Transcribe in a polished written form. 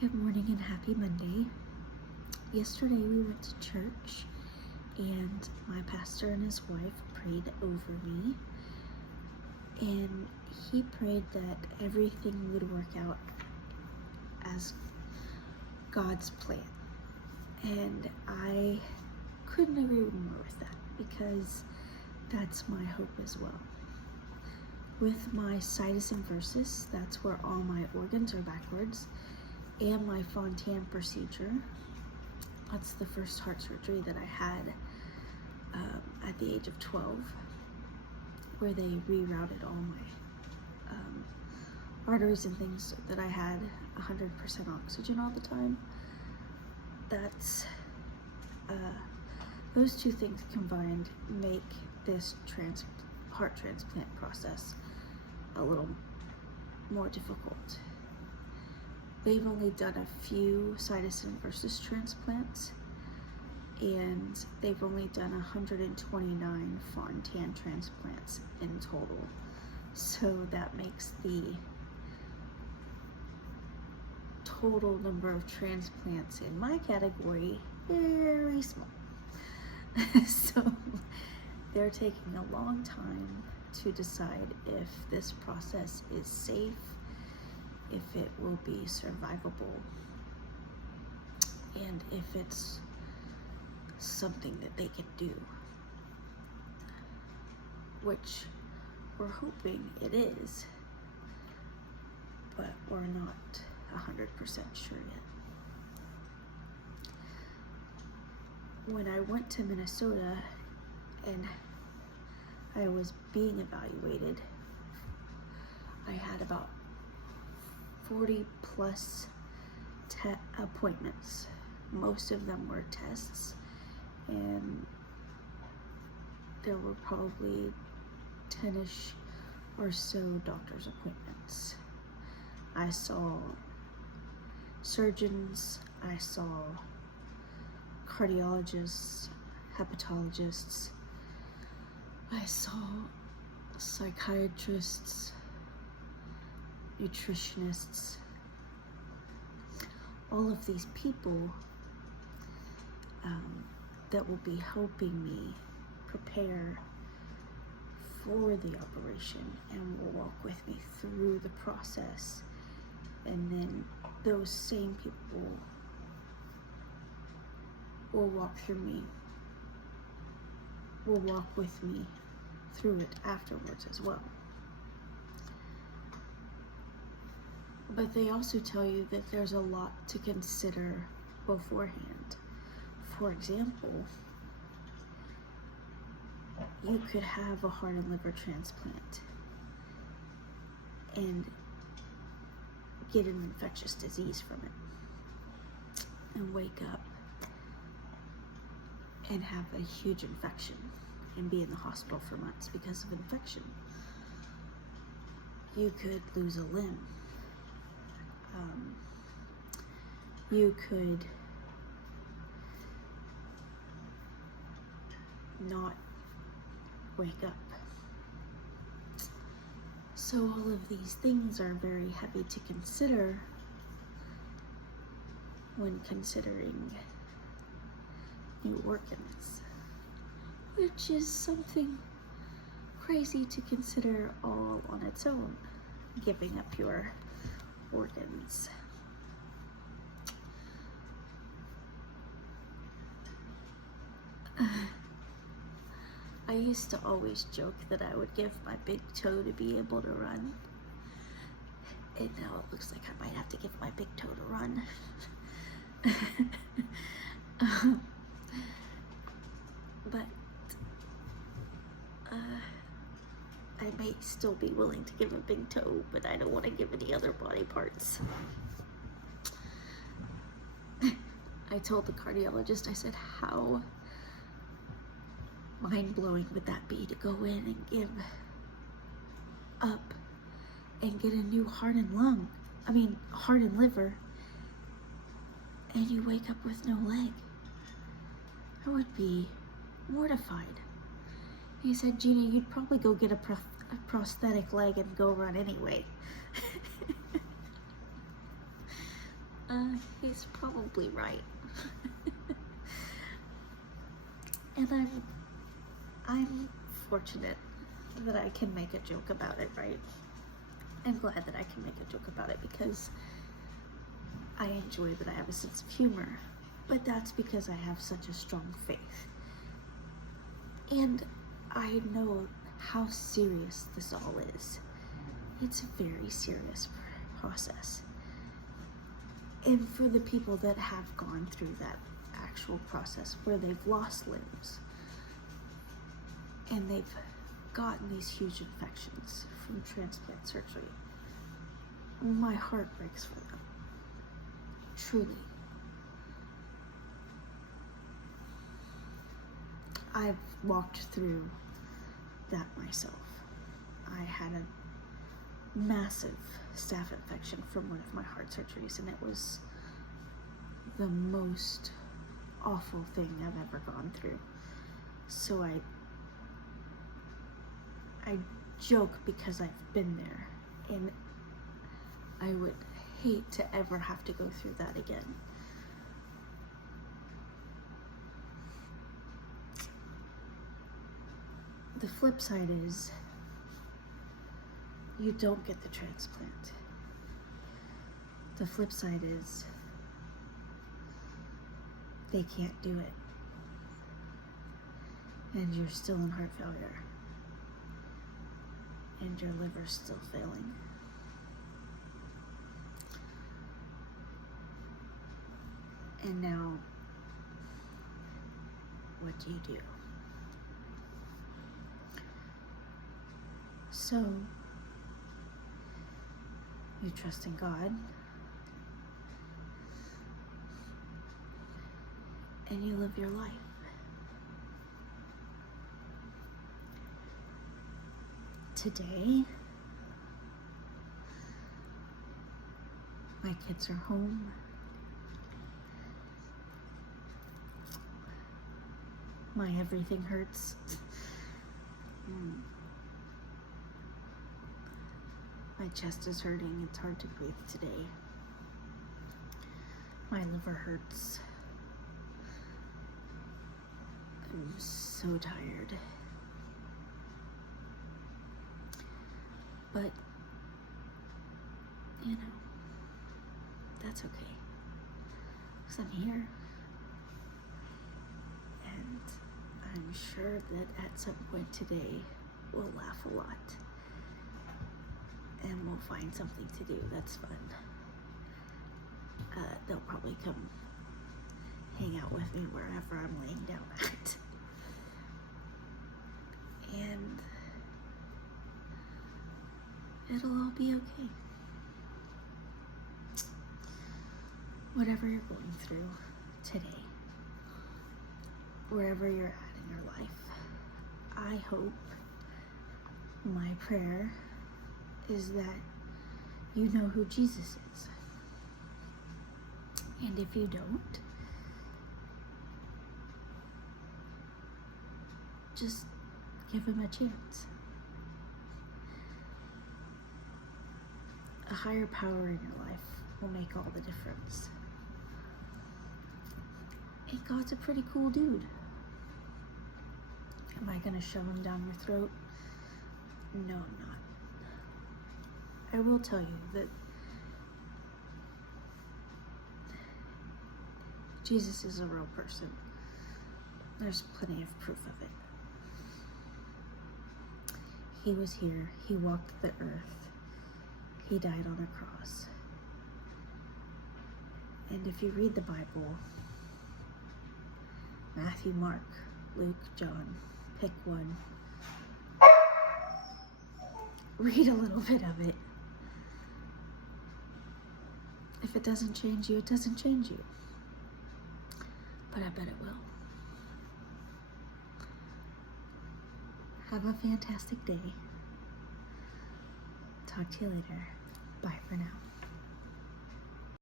Good morning and happy Monday. Yesterday we went to church and my pastor and his wife prayed over me, and he prayed that everything would work out as God's plan. And I couldn't agree more with that, because that's my hope as well. With my situs inversus, that's where all my organs are backwards, and my Fontan procedure, that's the first heart surgery that I had at the age of 12, where they rerouted all my arteries and things so that I had 100% oxygen all the time. That's those two things combined make this heart transplant process a little more difficult. They've only done a few situs inversus transplants, and they've only done 129 Fontan transplants in total. So that makes the total number of transplants in my category very small. So they're taking a long time to decide if this process is safe, if it will be survivable, and if it's something that they can do, which we're hoping it is, but we're not 100% sure yet. When I went to Minnesota and I was being evaluated, I had about 40 plus appointments. Most of them were tests, and there were probably 10-ish or so doctor's appointments. I saw surgeons, I saw cardiologists, hepatologists, I saw psychiatrists, nutritionists. All of these people that will be helping me prepare for the operation and will walk with me through the process. And then those same people will walk with me through it afterwards as well. But they also tell you that there's a lot to consider beforehand. For example, you could have a heart and liver transplant and get an infectious disease from it and wake up and have a huge infection and be in the hospital for months because of infection. You could lose a limb. You could not wake up. So all of these things are very heavy to consider when considering new organs, which is something crazy to consider all on its own, giving up your organs. I used to always joke that I would give my big toe to be able to run, and now it looks like I might have to give my big toe to run. But I may still be willing to give a big toe, but I don't want to give any other body parts. I told the cardiologist, I said, how mind-blowing would that be to go in and give up and get a new heart and liver, and you wake up with no leg? I would be mortified. He said, Gina, you'd probably go get a prosthetic leg and go run anyway. He's probably right. And I'm fortunate that I can make a joke about it, right? I'm glad that I can make a joke about it because I enjoy that I have a sense of humor. But that's because I have such a strong faith. And I know how serious this all is. It's a very serious process. And for the people that have gone through that actual process where they've lost limbs and they've gotten these huge infections from transplant surgery, my heart breaks for them. Truly. I've walked through that myself. I had a massive staph infection from one of my heart surgeries, and it was the most awful thing I've ever gone through. So I joke because I've been there, and I would hate to ever have to go through that again. The flip side is you don't get the transplant. The flip side is they can't do it. And you're still in heart failure. And your liver's still failing. And now, what do you do? So, you trust in God, and you live your life. Today, my kids are home. My everything hurts. My chest is hurting. It's hard to breathe today. My liver hurts. I'm so tired. But, you know, that's okay. Because I'm here. And I'm sure that at some point today, we'll laugh a lot. And we'll find something to do that's fun. They'll probably come hang out with me wherever I'm laying down at. And it'll all be okay. Whatever you're going through today, wherever you're at in your life, I hope, my prayer is that you know who Jesus is. And if you don't, just give him a chance. A higher power in your life will make all the difference. And God's a pretty cool dude. Am I gonna shove him down your throat? No, I'm not. I will tell you that Jesus is a real person. There's plenty of proof of it. He was here. He walked the earth. He died on a cross. And if you read the Bible, Matthew, Mark, Luke, John, pick one. Read a little bit of it. If it doesn't change you, it doesn't change you. But I bet it will. Have a fantastic day. Talk to you later. Bye for now.